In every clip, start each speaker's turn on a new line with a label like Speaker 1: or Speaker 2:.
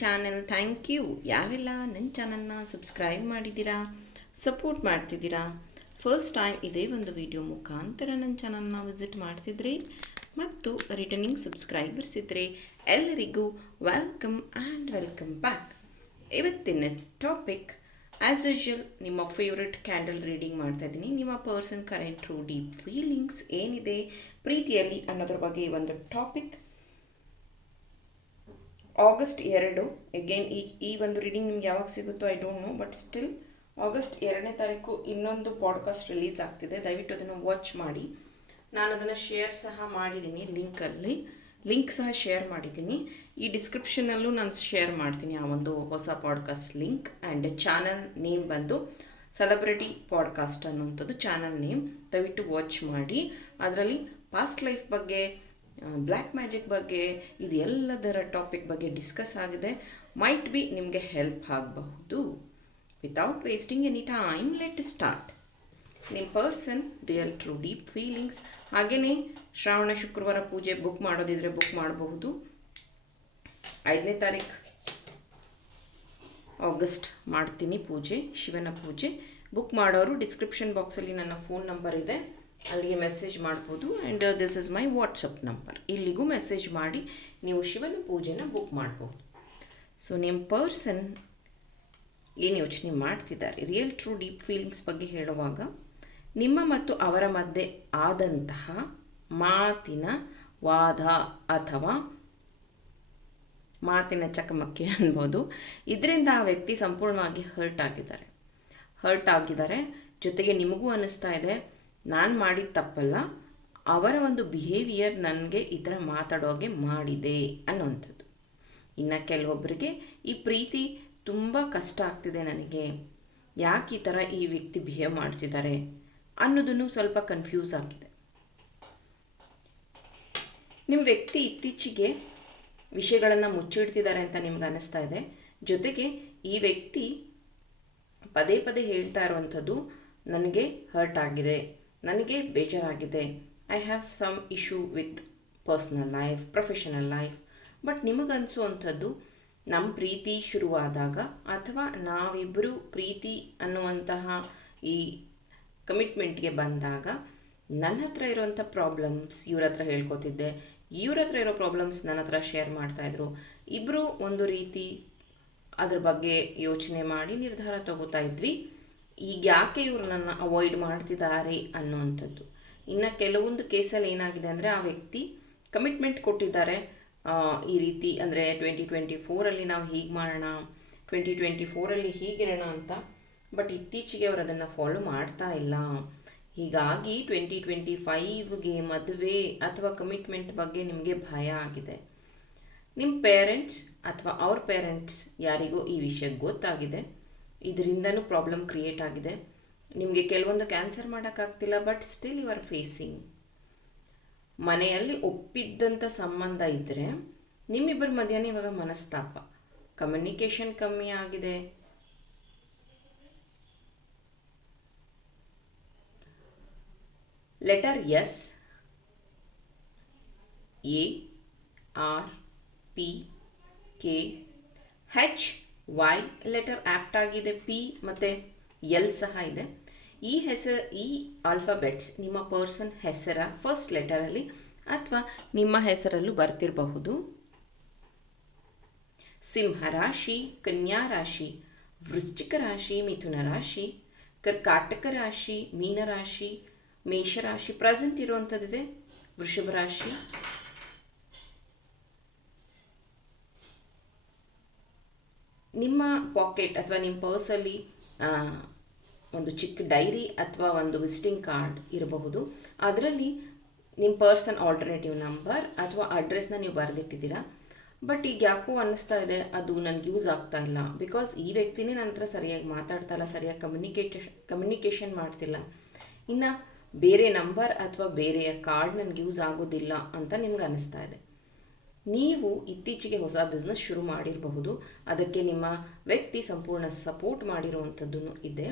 Speaker 1: Channel thank you ಯಾರೆಲ್ಲ ನನ್ನ ಚಾನಲ್ನ ಸಬ್ಸ್ಕ್ರೈಬ್ ಮಾಡಿದ್ದೀರಾ? ಸಪೋರ್ಟ್ ಮಾಡ್ತಿದ್ದೀರಾ? ಫಸ್ಟ್ ಟೈಮ್ ಇದೇ ಒಂದು ವಿಡಿಯೋ ಮುಖಾಂತರ ನನ್ನ ಚಾನಲ್ನ ವಿಸಿಟ್ ಮಾಡ್ತಿದ್ರಿ ಮತ್ತು ರಿಟರ್ನಿಂಗ್ ಸಬ್ಸ್ಕ್ರೈಬರ್ಸ್ ಇದ್ದರೆ ಎಲ್ಲರಿಗೂ ವೆಲ್ಕಮ್ ಆ್ಯಂಡ್ ವೆಲ್ಕಮ್ ಬ್ಯಾಕ್ ಇವತ್ತಿನ ಟಾಪಿಕ್ ಆ್ಯಸ್ ಯೂಶುವಲ್ ನಿಮ್ಮ ಫೇವ್ರೆಟ್ ಕ್ಯಾಂಡಲ್ ರೀಡಿಂಗ್ ಮಾಡ್ತಾ ಇದ್ದೀನಿ. ನಿಮ್ಮ ಪರ್ಸನ್ ಕರೆಂಟ್ ಡೀಪ್ ಫೀಲಿಂಗ್ಸ್ ಏನಿದೆ, ಪ್ರೀತಿಯಲ್ಲಿ ಅನ್ನೋದ್ರ ಬಗ್ಗೆ ಒಂದು ಟಾಪಿಕ್ ಆಗಸ್ಟ್ ಎರಡು. ಅಗೇನ್ ಈ ಈ ಒಂದು ರೀಡಿಂಗ್ ನಿಮ್ಗೆ ಯಾವಾಗ ಸಿಗುತ್ತೋ I don't know but still August ಎರಡನೇ ತಾರೀಕು ಇನ್ನೊಂದು ಪಾಡ್ಕಾಸ್ಟ್ ರಿಲೀಸ್ ಆಗ್ತಿದೆ. ದಯವಿಟ್ಟು ಅದನ್ನು ವಾಚ್ ಮಾಡಿ. ನಾನು ಅದನ್ನು ಶೇರ್ ಸಹ ಮಾಡಿದ್ದೀನಿ ಲಿಂಕಲ್ಲಿ ಲಿಂಕ್ ಸಹ ಶೇರ್ ಮಾಡಿದ್ದೀನಿ ಈ ಡಿಸ್ಕ್ರಿಪ್ಷನಲ್ಲೂ ನಾನು ಶೇರ್ ಮಾಡ್ತೀನಿ ಆ ಒಂದು ಹೊಸ podcast link and channel name ಬಂದು ಸೆಲೆಬ್ರಿಟಿ ಪಾಡ್ಕಾಸ್ಟ್ ಅನ್ನುವಂಥದ್ದು ಚಾನಲ್ ನೇಮ್ ದಯವಿಟ್ಟು ವಾಚ್ ಮಾಡಿ. ಅದರಲ್ಲಿ ಪಾಸ್ಟ್ ಲೈಫ್ ಬಗ್ಗೆ ಬ್ಲ್ಯಾಕ್ ಮ್ಯಾಜಿಕ್ ಬಗ್ಗೆ ಇದು ಎಲ್ಲದರ ಟಾಪಿಕ್ ಬಗ್ಗೆ ಡಿಸ್ಕಸ್ ಆಗಿದೆ. ಮೈಟ್ ಬಿ ನಿಮಗೆ ಹೆಲ್ಪ್ ಆಗಬಹುದು. Without wasting any time let start ನಿಮ್ಮ person real true deep feelings ಹಾಗೆಯೇ ಶ್ರಾವಣ, ಶುಕ್ರವಾರ ಪೂಜೆ ಬುಕ್ ಮಾಡೋದಿದ್ರೆ ಬುಕ್ ಮಾಡಬಹುದು. ಐದನೇ ತಾರೀಕು ಆಗಸ್ಟ್ ಮಾಡ್ತೀನಿ ಪೂಜೆ, ಶಿವನ ಪೂಜೆ. ಬುಕ್ ಮಾಡೋರು ಡಿಸ್ಕ್ರಿಪ್ಷನ್ ಬಾಕ್ಸಲ್ಲಿ ನನ್ನ ಫೋನ್ ನಂಬರ್ ಇದೆ. ಅಲ್ಲಿಗೆ ಮೆಸೇಜ್ ಮಾಡ್ಬೋದು and this is my WhatsApp number ಇಲ್ಲಿಗೂ message ಮಾಡಿ ನೀವು ಶಿವನ ಪೂಜೆನ ಬುಕ್ ಮಾಡ್ಬೋದು. ಸೊ ನಿಮ್ಮ ಪರ್ಸನ್ ಏನು ಯೋಚನೆ ಮಾಡ್ತಿದ್ದಾರೆ? ರಿಯಲ್ ಟ್ರೂ ಡೀಪ್ ಫೀಲಿಂಗ್ಸ್ ಬಗ್ಗೆ ಹೇಳುವಾಗ, ನಿಮ್ಮ ಮತ್ತು ಅವರ ಮಧ್ಯೆ ಆದಂತಹ ಮಾತಿನ ವಾದ ಅಥವಾ ಮಾತಿನ ಚಕಮಕಿ ಅನ್ಬೋದು. ಇದರಿಂದ ಆ ವ್ಯಕ್ತಿ ಸಂಪೂರ್ಣವಾಗಿ ಹರ್ಟ್ ಆಗಿದ್ದಾರೆ. ಹರ್ಟ್ ಆಗಿದ್ದಾರೆ. ಜೊತೆಗೆ ನಿಮಗೂ ಅನ್ನಿಸ್ತಾ ಇದೆ ನಾನು ಮಾಡಿದ ತಪ್ಪಲ್ಲ, ಅವರ ಒಂದು ಬಿಹೇವಿಯರ್ ನನಗೆ ಈ ಥರ ಮಾತಾಡೋಗೆ ಮಾಡಿದೆ ಅನ್ನೋವಂಥದ್ದು. ಇನ್ನು ಕೆಲವೊಬ್ಬರಿಗೆ ಈ ಪ್ರೀತಿ ತುಂಬ ಕಷ್ಟ ಆಗ್ತಿದೆ ನನಗೆ. ಯಾಕೆ ಈ ಥರ ಈ ವ್ಯಕ್ತಿ ಬಿಹೇವ್ ಮಾಡ್ತಿದ್ದಾರೆ ಅನ್ನೋದನ್ನು ಸ್ವಲ್ಪ ಕನ್ಫ್ಯೂಸ್ ಆಗಿದೆ. ನಿಮ್ಮ ವ್ಯಕ್ತಿ ಇತ್ತೀಚೆಗೆ ವಿಷಯಗಳನ್ನು ಮುಚ್ಚಿಡ್ತಿದ್ದಾರೆ ಅಂತ ನಿಮ್ಗೆ ಅನ್ನಿಸ್ತಾ ಇದೆ. ಜೊತೆಗೆ ಈ ವ್ಯಕ್ತಿ ಪದೇ ಪದೇ ಹೇಳ್ತಾ ಇರುವಂಥದ್ದು ನನಗೆ ಹರ್ಟ್ ಆಗಿದೆ. ನನಗೆ ಬೇಜಾರಾಗಿದೆ. I have some issue with personal life professional life but ನಿಮಗನ್ಸುವಂಥದ್ದು ನಮ್ಮ ಪ್ರೀತಿ ಶುರುವಾದಾಗ ಅಥವಾ ನಾವಿಬ್ಬರು ಪ್ರೀತಿ ಅನ್ನುವಂತಹ ಈ ಕಮಿಟ್ಮೆಂಟ್ಗೆ ಬಂದಾಗ, ನನ್ನ ಹತ್ರ ಇರೋವಂಥ ಪ್ರಾಬ್ಲಮ್ಸ್ ಇವ್ರ ಹತ್ರ ಹೇಳ್ಕೊತಿದ್ದೆ. ಇವ್ರ ಹತ್ರ ಇರೋ ಪ್ರಾಬ್ಲಮ್ಸ್ ನನ್ನ ಹತ್ರ ಶೇರ್ ಮಾಡ್ತಾಯಿದ್ರು ಇಬ್ಬರು ಒಂದು ರೀತಿ ಅದ್ರ ಬಗ್ಗೆ ಯೋಚನೆ ಮಾಡಿ ನಿರ್ಧಾರ ತಗೋತಾ ಇದ್ವಿ. ಈಗ ಯಾಕೆ ಇವರು ನನ್ನ ಅವಾಯ್ಡ್ ಮಾಡ್ತಿದ್ದಾರೆ ಅನ್ನುವಂಥದ್ದು. ಇನ್ನು ಕೆಲವೊಂದು ಕೇಸಲ್ಲಿ ಏನಾಗಿದೆ ಅಂದರೆ ಆ ವ್ಯಕ್ತಿ ಕಮಿಟ್ಮೆಂಟ್ ಕೊಟ್ಟಿದ್ದಾರೆ. ಈ ರೀತಿ ಅಂದರೆ ಟ್ವೆಂಟಿ ಟ್ವೆಂಟಿ ಫೋರಲ್ಲಿ ನಾವು ಹೀಗೆ ಮಾಡೋಣ ಟ್ವೆಂಟಿ ಟ್ವೆಂಟಿ ಫೋರಲ್ಲಿ ಹೀಗಿರೋಣ ಅಂತ. ಬಟ್ ಇತ್ತೀಚೆಗೆ ಅವರು ಅದನ್ನು ಫಾಲೋ ಮಾಡ್ತಾ ಇಲ್ಲ. ಹೀಗಾಗಿ ಟ್ವೆಂಟಿ ಟ್ವೆಂಟಿ ಫೈವ್ಗೆ ಮದುವೆ ಅಥವಾ ಕಮಿಟ್ಮೆಂಟ್ ಬಗ್ಗೆ ನಿಮಗೆ ಭಯ ಆಗಿದೆ. ನಿಮ್ಮ ಪೇರೆಂಟ್ಸ್ ಅಥವಾ ಅವ್ರ ಪೇರೆಂಟ್ಸ್ ಯಾರಿಗೂ ಈ ವಿಷಯ ಗೊತ್ತಾಗಿದೆ. ಇದರಿಂದನೂ ಪ್ರಾಬ್ಲಮ್ ಕ್ರಿಯೇಟ್ ಆಗಿದೆ. ನಿಮಗೆ ಕೆಲವೊಂದು cancer ಮಾಡೋಕ್ಕಾಗ್ತಿಲ್ಲ but still you are facing ಮನೆಯಲ್ಲಿ ಒಪ್ಪಿದ್ದಂಥ ಸಂಬಂಧ ಇದ್ದರೆ ನಿಮ್ಮಿಬ್ಬರ ಮಧ್ಯಾಹ್ನ ಇವಾಗ ಮನಸ್ತಾಪ. ಕಮ್ಯುನಿಕೇಷನ್ ಕಮ್ಮಿ ಆಗಿದೆ. Letter S A R P K H Y letter apt ಆಗಿದೆ ಪಿ ಮತ್ತು ಎಲ್ ಸಹ ಇದೆ. ಈ ಹೆಸರು, ಈ ಆಲ್ಫಾಬೆಟ್ಸ್ ನಿಮ್ಮ ಪರ್ಸನ್ ಹೆಸರ ಫಸ್ಟ್ ಲೆಟರಲ್ಲಿ ಅಥವಾ ನಿಮ್ಮ ಹೆಸರಲ್ಲೂ ಬರ್ತಿರಬಹುದು. ಸಿಂಹ ರಾಶಿ, ಕನ್ಯಾ ರಾಶಿ, ವೃಶ್ಚಿಕ ರಾಶಿ, ಮಿಥುನ ರಾಶಿ, ಕರ್ಕಾಟಕ ರಾಶಿ ಮೀನರಾಶಿ ಮೇಷರಾಶಿ ಪ್ರೆಸೆಂಟ್ ಇರುವಂಥದ್ದಿದೆ ವೃಷಭ ರಾಶಿ ನಿಮ್ಮ ಪಾಕೆಟ್ ಅಥವಾ ನಿಮ್ಮ ಪರ್ಸಲ್ಲಿ ಒಂದು ಚಿಕ್ಕ ಡೈರಿ ಅಥವಾ ಒಂದು ವಿಸಿಟಿಂಗ್ ಕಾರ್ಡ್ ಇರಬಹುದು. ಅದರಲ್ಲಿ ನಿಮ್ಮ ಪರ್ಸನ್ ಆಲ್ಟರ್ನೇಟಿವ್ ನಂಬರ್ ಅಥವಾ ಅಡ್ರೆಸ್ನ ನೀವು ಬರೆದಿಟ್ಟಿದ್ದೀರಾ. ಬಟ್ ಈಗ ಯಾಕೋ ಅನ್ನಿಸ್ತಾ ಇದೆ, ಅದು ನನಗೆ ಯೂಸ್ ಆಗ್ತಾ ಇಲ್ಲ. ಬಿಕಾಸ್ ಈ ವ್ಯಕ್ತಿನೇ ನನ್ನ ಸರಿಯಾಗಿ ಮಾತಾಡ್ತಾ ಇಲ್ಲ, ಸರಿಯಾಗಿ ಕಮ್ಯುನಿಕೇಟೇಷನ್ ಕಮ್ಯುನಿಕೇಷನ್ ಮಾಡ್ತಿಲ್ಲ. ಇನ್ನು ಬೇರೆ ನಂಬರ್ ಅಥವಾ ಬೇರೆಯ ಕಾರ್ಡ್ ನನಗೆ ಯೂಸ್ ಆಗೋದಿಲ್ಲ ಅಂತ ನಿಮ್ಗೆ ಅನ್ನಿಸ್ತಾ ಇದೆ. ನೀವು ಇತ್ತೀಚೆಗೆ ಹೊಸ ಬಿಸ್ನೆಸ್ ಶುರು ಮಾಡಿರಬಹುದು. ಅದಕ್ಕೆ ನಿಮ್ಮ ವ್ಯಕ್ತಿ ಸಂಪೂರ್ಣ ಸಪೋರ್ಟ್ ಮಾಡಿರುವಂಥದ್ದು ಇದೆ.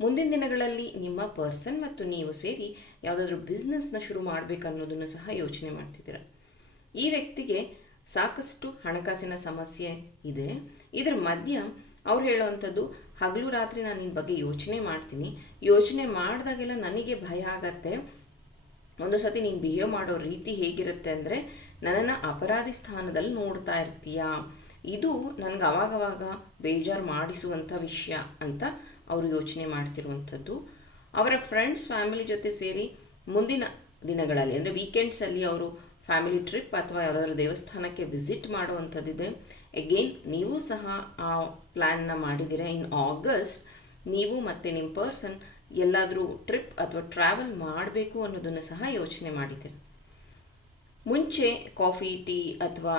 Speaker 1: ಮುಂದಿನ ದಿನಗಳಲ್ಲಿ ನಿಮ್ಮ ಪರ್ಸನ್ ಮತ್ತು ನೀವು ಸೇರಿ ಯಾವುದಾದ್ರೂ ಬಿಸ್ನೆಸ್ನ ಶುರು ಮಾಡಬೇಕನ್ನೋದನ್ನು ಸಹ ಯೋಚನೆ ಮಾಡ್ತಿದ್ದೀರ? ಈ ವ್ಯಕ್ತಿಗೆ ಸಾಕಷ್ಟು ಹಣಕಾಸಿನ ಸಮಸ್ಯೆ ಇದೆ. ಇದರ ಮಧ್ಯ ಅವ್ರು ಹೇಳೋವಂಥದ್ದು ಹಗಲು ರಾತ್ರಿ ನಾನು ನಿನ್ನ ಬಗ್ಗೆ ಯೋಚನೆ ಮಾಡ್ತೀನಿ. ಯೋಚನೆ ಮಾಡಿದಾಗೆಲ್ಲ ನನಗೆ ಭಯ ಆಗತ್ತೆ. ಒಂದು ಸತಿ ನೀನು ಬಿಹೇವ್ ಮಾಡೋ ರೀತಿ ಹೇಗಿರುತ್ತೆ ಅಂದರೆ ನನ್ನನ್ನು ಅಪರಾಧಿ ಸ್ಥಾನದಲ್ಲಿ ನೋಡ್ತಾ ಇರ್ತೀಯ? ಇದು ನನಗೆ ಅವಾಗವಾಗ ಬೇಜಾರು ಮಾಡಿಸುವಂಥ ವಿಷಯ ಅಂತ ಅವರು ಯೋಚನೆ ಮಾಡ್ತಿರುವಂಥದ್ದು. ಅವರ ಫ್ರೆಂಡ್ಸ್ ಫ್ಯಾಮಿಲಿ ಜೊತೆ ಸೇರಿ ಮುಂದಿನ ದಿನಗಳಲ್ಲಿ, ಅಂದರೆ ವೀಕೆಂಡ್ಸಲ್ಲಿ ಅವರು ಫ್ಯಾಮಿಲಿ ಟ್ರಿಪ್ ಅಥವಾ ಯಾವುದಾದ್ರು ದೇವಸ್ಥಾನಕ್ಕೆ ವಿಸಿಟ್ ಮಾಡುವಂಥದ್ದಿದೆ. ಎಗೇನ್ ನೀವು ಸಹ ಆ ಪ್ಲ್ಯಾನ್ನ ಮಾಡಿದ್ದೀರ? ಇನ್ ಆಗಸ್ಟ್ ನೀವು ಮತ್ತು ನಿಮ್ಮ ಪರ್ಸನ್ ಎಲ್ಲಾದರೂ ಟ್ರಿಪ್ ಅಥವಾ ಟ್ರಾವೆಲ್ ಮಾಡಬೇಕು ಅನ್ನೋದನ್ನು ಸಹ ಯೋಚನೆ ಮಾಡಿದ್ದೀರ? ಮುಂಚೆ ಕಾಫಿ, ಟೀ ಅಥವಾ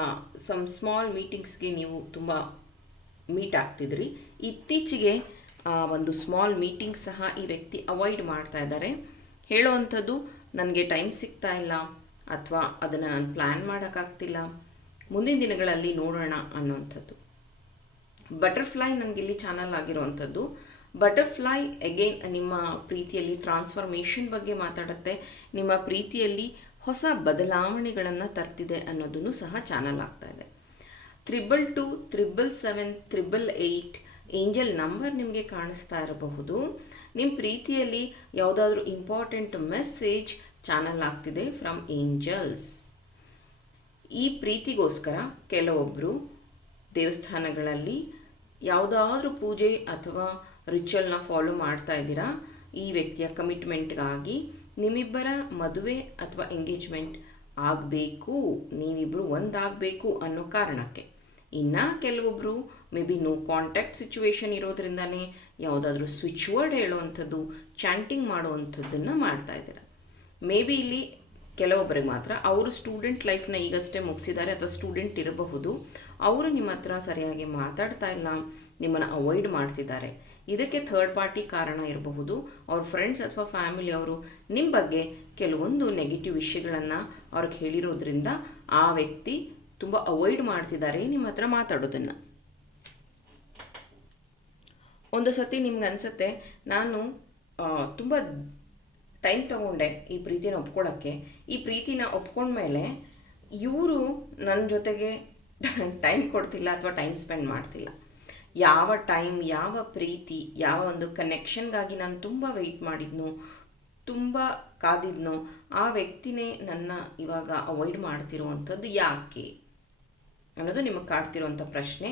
Speaker 1: ಸಮ್ ಸ್ಮಾಲ್ ಮೀಟಿಂಗ್ಸ್ಗೆ ನೀವು ತುಂಬ ಮೀಟ್ ಆಗ್ತಿದ್ರಿ. ಇತ್ತೀಚೆಗೆ ಒಂದು ಸ್ಮಾಲ್ ಮೀಟಿಂಗ್ ಸಹ ಈ ವ್ಯಕ್ತಿ ಅವಾಯ್ಡ್ ಮಾಡ್ತಾ ಇದ್ದಾರೆ. ಹೇಳೋವಂಥದ್ದು ನನಗೆ ಟೈಮ್ ಸಿಗ್ತಾ ಇಲ್ಲ ಅಥವಾ, ಅದನ್ನು ನಾನು ಪ್ಲ್ಯಾನ್ ಮಾಡೋಕ್ಕಾಗ್ತಿಲ್ಲ. ಮುಂದಿನ ದಿನಗಳಲ್ಲಿ ನೋಡೋಣ ಅನ್ನೋವಂಥದ್ದು. ಬಟರ್ಫ್ಲೈ ನನಗೆ ಇಲ್ಲಿ ಚಾನಲ್ ಆಗಿರುವಂಥದ್ದು. ಬಟರ್ಫ್ಲೈ ಅಗೇನ್ ನಿಮ್ಮ ಪ್ರೀತಿಯಲ್ಲಿ ಟ್ರಾನ್ಸ್ಫಾರ್ಮೇಷನ್ ಬಗ್ಗೆ ಮಾತಾಡುತ್ತೆ. ನಿಮ್ಮ ಪ್ರೀತಿಯಲ್ಲಿ ಹೊಸ ಬದಲಾವಣೆಗಳನ್ನು ತರ್ತಿದೆ ಅನ್ನೋದನ್ನು ಸಹ ಚಾನಲ್ ಆಗ್ತಾ ಇದೆ. Triple two triple seven triple eight angel number ನಿಮಗೆ ಕಾಣಿಸ್ತಾ ಇರಬಹುದು. ನಿಮ್ಮ ಪ್ರೀತಿಯಲ್ಲಿ ಯಾವುದಾದ್ರೂ ಇಂಪಾರ್ಟೆಂಟ್ ಮೆಸೇಜ್ ಚಾನಲ್ ಆಗ್ತಿದೆ ಫ್ರಮ್ ಏಂಜಲ್ಸ್ ಈ ಪ್ರೀತಿಗೋಸ್ಕರ ಕೆಲವೊಬ್ಬರು ದೇವಸ್ಥಾನಗಳಲ್ಲಿ ಯಾವುದಾದ್ರೂ ಪೂಜೆ ಅಥವಾ ರಿಚುವಲ್ನ ಫಾಲೋ ಮಾಡ್ತಾ ಇದ್ದೀರಾ, ಈ ವ್ಯಕ್ತಿಯ ಕಮಿಟ್ಮೆಂಟ್ಗಾಗಿ ನಿಮ್ಮಿಬ್ಬರ ಮದುವೆ ಅಥವಾ ಎಂಗೇಜ್ಮೆಂಟ್ ಆಗಬೇಕು ನೀವಿಬ್ಬರು ಒಂದಾಗಬೇಕು ಅನ್ನೋ ಕಾರಣಕ್ಕೆ. ಇನ್ನು ಕೆಲವೊಬ್ಬರು may be no contact situation ಇರೋದ್ರಿಂದನೇ ಯಾವುದಾದ್ರೂ ಸ್ವಿಚ್ ವರ್ಡ್ ಹೇಳುವಂಥದ್ದು ಚಾಂಟಿಂಗ್ ಮಾಡುವಂಥದ್ದನ್ನು ಮಾಡ್ತಾ ಇದ್ದೀರಾ? ಮೇ ಬಿ ಇಲ್ಲಿ ಕೆಲವೊಬ್ಬರಿಗೆ ಮಾತ್ರ, ಅವರು ಸ್ಟೂಡೆಂಟ್ ಲೈಫ್ನ ಈಗಷ್ಟೇ ಮುಗಿಸಿದ್ದಾರೆ ಅಥವಾ ಸ್ಟೂಡೆಂಟ್ ಇರಬಹುದು. ಅವರು ನಿಮ್ಮ ಹತ್ರ ಸರಿಯಾಗಿ ಮಾತಾಡ್ತಾ ಇಲ್ಲ. ನಿಮ್ಮನ್ನು ಅವಾಯ್ಡ್ ಮಾಡ್ತಿದ್ದಾರೆ. ಇದಕ್ಕೆ ಥರ್ಡ್ ಪಾರ್ಟಿ ಕಾರಣ ಇರಬಹುದು. ಅವ್ರ ಫ್ರೆಂಡ್ಸ್ ಅಥವಾ ಫ್ಯಾಮಿಲಿ ಅವರು ನಿಮ್ಮ ಬಗ್ಗೆ ಕೆಲವೊಂದು ನೆಗೆಟಿವ್ ವಿಷಯಗಳನ್ನು ಅವ್ರಿಗೆ ಹೇಳಿರೋದ್ರಿಂದ ಆ ವ್ಯಕ್ತಿ ತುಂಬ ಅವಾಯ್ಡ್ ಮಾಡ್ತಿದ್ದಾರೆ. ನಿಮ್ಮ ಹತ್ರ ಮಾತಾಡೋದನ್ನು. ಒಂದು ಸತಿ ನಿಮ್ಗೆ ಅನಿಸುತ್ತೆ, ನಾನು ತುಂಬ ಟೈಮ್ ತಗೊಂಡೆ ಈ ಪ್ರೀತಿನ ಒಪ್ಕೊಳ್ಳೋಕ್ಕೆ ಈ ಪ್ರೀತಿನ ಒಪ್ಕೊಂಡ್ಮೇಲೆ ಇವರು ನನ್ನ ಜೊತೆಗೆ ಟೈಮ್ ಕೊಡ್ತಿಲ್ಲ ಅಥವಾ ಟೈಮ್ ಸ್ಪೆಂಡ್ ಮಾಡ್ತಿಲ್ಲ. ಯಾವ ಟೈಮ್, ಯಾವ ಪ್ರೀತಿ, ಯಾವ ಒಂದು ಕನೆಕ್ಷನ್ಗಾಗಿ ನಾನು ತುಂಬ ವೆಯ್ಟ್ ಮಾಡಿದ್ನೋ, ತುಂಬ ಕಾದಿದ್ನೋ, ಆ ವ್ಯಕ್ತಿನೇ ನನ್ನ ಇವಾಗ ಅವಾಯ್ಡ್ ಮಾಡ್ತಿರುವಂಥದ್ದು ಯಾಕೆ? ಅನ್ನೋದು ನಿಮಗೆ ಕಾಡ್ತಿರುವಂಥ ಪ್ರಶ್ನೆ.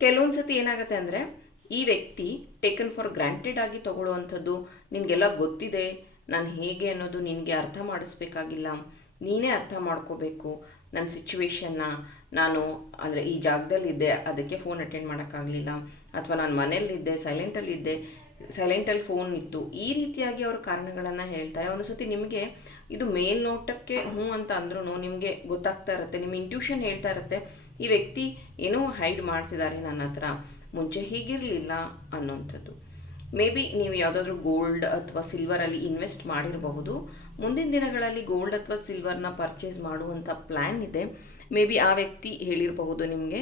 Speaker 1: ಕೆಲವೊಂದು ಸತಿ ಏನಾಗುತ್ತೆ ಅಂದರೆ, ಈ ವ್ಯಕ್ತಿ ಟೇಕನ್ ಫಾರ್ ಗ್ರಾಂಟೆಡ್ ಆಗಿ ತಗೊಳ್ಳುವಂಥದ್ದು ನಿನಗೆಲ್ಲ ಗೊತ್ತಿದೆ, ನಾನು ಹೇಗೆ ಅನ್ನೋದು ನಿನಗೆ ಅರ್ಥ ಮಾಡಿಸ್ಬೇಕಾಗಿಲ್ಲ, ನೀನೇ ಅರ್ಥ ಮಾಡ್ಕೋಬೇಕು ನನ್ನ ಸಿಚುವೇಶನ್ನ ನಾನು ಅಂದರೆ ಈ ಜಾಗದಲ್ಲಿದ್ದೆ, ಅದಕ್ಕೆ ಫೋನ್ ಅಟೆಂಡ್ ಮಾಡೋಕ್ಕಾಗಲಿಲ್ಲ. ಅಥವಾ ನಾನು ಮನೇಲಿದ್ದೆ ಸೈಲೆಂಟಲ್ಲಿದ್ದೆ ಸೈಲೆಂಟಲ್ಲಿ ಫೋನ್ ಇತ್ತು. ಈ ರೀತಿಯಾಗಿ ಅವರು ಕಾರಣಗಳನ್ನು ಹೇಳ್ತಾರೆ. ಒಂದು ಸತಿ ನಿಮಗೆ ಇದು ಮೇಲ್ನೋಟಕ್ಕೆ ಹ್ಞೂ ಅಂತ ಅಂದ್ರೂ ನಿಮಗೆ ಗೊತ್ತಾಗ್ತಾ ಇರುತ್ತೆ, ನಿಮ್ಮ ಇಂಟ್ಯೂಷನ್ ಹೇಳ್ತಾ ಇರುತ್ತೆ, ಈ ವ್ಯಕ್ತಿ ಏನೋ ಹೈಡ್ ಮಾಡ್ತಿದ್ದಾರೆ ನನ್ನ ಹತ್ರ, ಮುಂಚೆ ಹೀಗಿರಲಿಲ್ಲ ಅನ್ನೋಂಥದ್ದು. ಮೇ ಬಿ ನೀವು ಯಾವುದಾದ್ರೂ ಗೋಲ್ಡ್ ಅಥವಾ ಸಿಲ್ವರಲ್ಲಿ ಇನ್ವೆಸ್ಟ್ ಮಾಡಿರಬಹುದು ಮುಂದಿನ ದಿನಗಳಲ್ಲಿ ಗೋಲ್ಡ್ ಅಥವಾ ಸಿಲ್ವರ್ನ ಪರ್ಚೇಸ್ ಮಾಡುವಂಥ ಪ್ಲ್ಯಾನ್ ಇದೆ. ಮೇ ಬಿ ಆ ವ್ಯಕ್ತಿ ಹೇಳಿರಬಹುದು ನಿಮಗೆ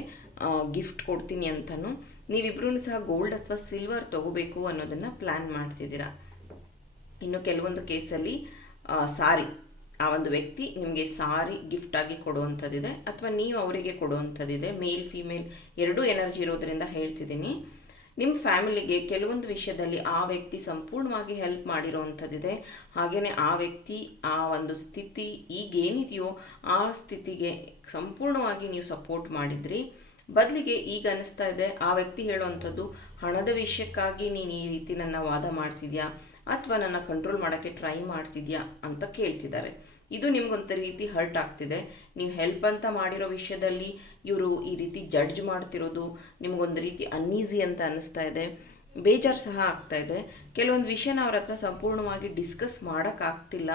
Speaker 1: ಗಿಫ್ಟ್ ಕೊಡ್ತೀನಿ ಅಂತಲೂ ನೀವಿಬ್ಬರೂ ಸಹ ಗೋಲ್ಡ್ ಅಥವಾ ಸಿಲ್ವರ್ ತಗೋಬೇಕು ಅನ್ನೋದನ್ನು ಪ್ಲ್ಯಾನ್ ಮಾಡ್ತಿದ್ದೀರಾ? ಇನ್ನು ಕೆಲವೊಂದು ಕೇಸಲ್ಲಿ ಸಾರಿ. ಆ ಒಂದು ವ್ಯಕ್ತಿ ನಿಮಗೆ ಸಾರಿ ಗಿಫ್ಟಾಗಿ ಕೊಡುವಂಥದ್ದಿದೆ, ಅಥವಾ ನೀವು ಅವರಿಗೆ ಕೊಡುವಂಥದ್ದಿದೆ. ಮೇಲ್ ಫಿಮೇಲ್ ಎರಡೂ ಎನರ್ಜಿ ಇರೋದರಿಂದ ಹೇಳ್ತಿದ್ದೀನಿ. ನಿಮ್ಮ ಫ್ಯಾಮಿಲಿಗೆ ಕೆಲವೊಂದು ವಿಷಯದಲ್ಲಿ ಆ ವ್ಯಕ್ತಿ ಸಂಪೂರ್ಣವಾಗಿ ಹೆಲ್ಪ್ ಮಾಡಿರೋವಂಥದ್ದಿದೆ ಹಾಗೆಯೇ ಆ ವ್ಯಕ್ತಿ ಆ ಒಂದು ಸ್ಥಿತಿ ಈಗೇನಿದೆಯೋ ಆ ಸ್ಥಿತಿಗೆ ಸಂಪೂರ್ಣವಾಗಿ ನೀವು ಸಪೋರ್ಟ್ ಮಾಡಿದ್ರಿ. ಬದಲಿಗೆ ಈಗ ಅನಿಸ್ತಾ ಇದೆ, ಆ ವ್ಯಕ್ತಿ ಹೇಳುವಂಥದ್ದು, ಹಣದ ವಿಷಯಕ್ಕಾಗಿ ನೀನು ಈ ರೀತಿ ನನ್ನ ವಾದ ಮಾಡ್ತಿದ್ಯಾ? ಅಥವಾ ನನ್ನ ಕಂಟ್ರೋಲ್ ಮಾಡೋಕ್ಕೆ ಟ್ರೈ ಮಾಡ್ತಿದ್ಯಾ? ಅಂತ ಕೇಳ್ತಿದ್ದಾರೆ. ಇದು ನಿಮ್ಗೊಂದು ರೀತಿ ಹರ್ಟ್ ಆಗ್ತಿದೆ. ನೀವು ಹೆಲ್ಪ್ ಅಂತ ಮಾಡಿರೋ ವಿಷಯದಲ್ಲಿ ಇವರು ಈ ರೀತಿ ಜಡ್ಜ್ ಮಾಡ್ತಿರೋದು ನಿಮಗೊಂದು ರೀತಿ ಅನ್ಈಸಿ ಅಂತ ಅನ್ನಿಸ್ತಾ ಇದೆ. ಬೇಜಾರು ಸಹ ಆಗ್ತಾ ಇದೆ. ಕೆಲವೊಂದು ವಿಷಯನ ಅವ್ರ ಹತ್ರ ಸಂಪೂರ್ಣವಾಗಿ ಡಿಸ್ಕಸ್ ಮಾಡೋಕ್ಕಾಗ್ತಿಲ್ಲ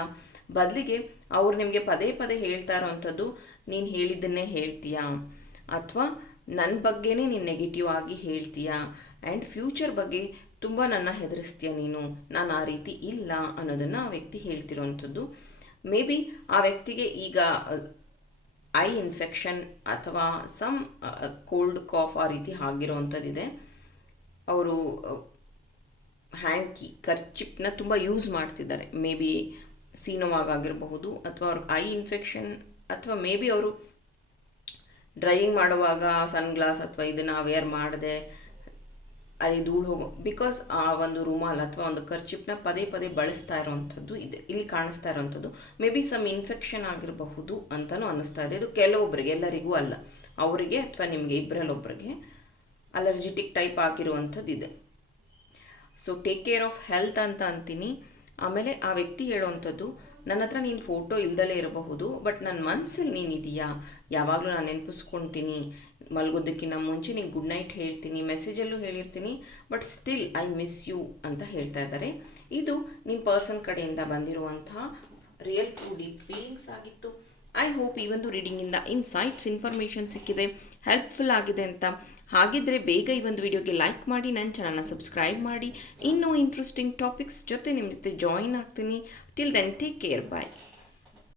Speaker 1: ಬದಲಿಗೆ ಅವ್ರು ನಿಮಗೆ ಪದೇ ಪದೇ ಹೇಳ್ತಾ ಇರೋವಂಥದ್ದು ನೀನು ಹೇಳಿದ್ದನ್ನೇ ಹೇಳ್ತೀಯಾ? ಅಥವಾ ನನ್ನ ಬಗ್ಗೆನೇ ನೀನು ನೆಗೆಟಿವ್ ಆಗಿ ಹೇಳ್ತೀಯಾ? ಆ್ಯಂಡ್ ಫ್ಯೂಚರ್ ಬಗ್ಗೆ ತುಂಬ ನನ್ನ ಹೆದರಿಸ್ತೀಯ ನೀನು? ನಾನು ಆ ರೀತಿ ಇಲ್ಲ ಅನ್ನೋದನ್ನು ಆ ವ್ಯಕ್ತಿ ಹೇಳ್ತಿರೋವಂಥದ್ದು ಮೇ ಬಿ ಆ ವ್ಯಕ್ತಿಗೆ ಈಗ ಐ ಇನ್ಫೆಕ್ಷನ್ ಅಥವಾ ಸಮ್ ಕೋಲ್ಡ್ ಕಾಫ್ ಆ ರೀತಿ ಆಗಿರುವಂಥದ್ದಿದೆ. ಅವರು ಹ್ಯಾಂಡ್ ಕಿ ಖರ್ಚಿಪ್ನ ತುಂಬ ಯೂಸ್ ಮಾಡ್ತಿದ್ದಾರೆ. ಮೇ ಬಿ ಸೀನೋವಾಗಿರಬಹುದು ಅಥವಾ ಅವ್ರ ಐ ಇನ್ಫೆಕ್ಷನ್ ಅಥವಾ ಮೇ ಬಿ ಅವರು ಡ್ರೈವಿಂಗ್ ಮಾಡುವಾಗ ಸನ್ ಗ್ಲಾಸ್ ಅಥವಾ ಇದನ್ನು ವೇರ್ ಮಾಡದೆ. ಅಲ್ಲಿ ಧೂಳು ಹೋಗೋ ಬಿಕಾಸ್ ಆ ಒಂದು ರೂಮಾಲ್ ಅಥವಾ ಒಂದು ಖರ್ಚಿಪ್ನ ಪದೇ ಪದೇ ಬಳಸ್ತಾ ಇರೋವಂಥದ್ದು ಇದೆ, ಇಲ್ಲಿ ಕಾಣಿಸ್ತಾ ಇರೋವಂಥದ್ದು. ಮೇ ಬಿ ಸಮ್ ಇನ್ಫೆಕ್ಷನ್ ಆಗಿರಬಹುದು ಅಂತಲೂ ಅನ್ನಿಸ್ತಾ ಇದೆ. ಇದು ಕೆಲವೊಬ್ಬರಿಗೆ ಎಲ್ಲರಿಗೂ ಅಲ್ಲ. ಅವರಿಗೆ ಅಥವಾ ನಿಮಗೆ ಇಬ್ಬರಲ್ಲೊಬ್ಬರಿಗೆ ಅಲರ್ಜಿಟಿಕ್ ಟೈಪ್ ಆಗಿರುವಂಥದ್ದು ಇದೆ. So take care of health ಅಂತ ಅಂತೀನಿ. ಆಮೇಲೆ ಆ ವ್ಯಕ್ತಿ ಹೇಳುವಂಥದ್ದು, ನನ್ನ ಹತ್ರ ನೀನು ಫೋಟೋ ಇಲ್ದಲೇ ಇರಬಹುದು ಬಟ್ ನನ್ನ ಮನಸ್ಸಲ್ಲಿ ನೀನಿದೆಯಾ ಯಾವಾಗಲೂ ನಾನು ನೆನಪಿಸ್ಕೊಳ್ತೀನಿ ಮಲಗೋದಕ್ಕಿಂತ ಮುಂಚೆ ನೀವು ಗುಡ್ ನೈಟ್ ಹೇಳ್ತೀನಿ ಮೆಸೇಜಲ್ಲೂ ಹೇಳಿರ್ತೀನಿ but still I miss you ಅಂತ ಹೇಳ್ತಾ ಇದ್ದಾರೆ. ಇದು ನಿಮ್ಮ ಪರ್ಸನ್ ಕಡೆಯಿಂದ ಬಂದಿರುವಂತಹ ರಿಯಲ್ ಟು ಡೀಪ್ ಫೀಲಿಂಗ್ಸ್ ಆಗಿತ್ತು. ಐ ಹೋಪ್ ಈ ಒಂದು ರೀಡಿಂಗಿಂದ ಇನ್ಸೈಟ್ಸ್ ಇನ್ಫಾರ್ಮೇಷನ್ ಸಿಕ್ಕಿದೆ ಹೆಲ್ಪ್ಫುಲ್ ಆಗಿದೆ ಅಂತ. ಹಾಗಿದ್ರೆ ಬೇಗ ಈ ಒಂದು ವಿಡಿಯೋಗೆ ಲೈಕ್ ಮಾಡಿ ನನ್ನ ಚಾನಲ್ನ ಸಬ್ಸ್ಕ್ರೈಬ್ ಮಾಡಿ. ಇನ್ನೂ ಇಂಟ್ರೆಸ್ಟಿಂಗ್ ಟಾಪಿಕ್ಸ್ ಜೊತೆ ನಿಮ್ಮ ಜೊತೆ ಜಾಯಿನ್ ಆಗ್ತೀನಿ. Till then take care bye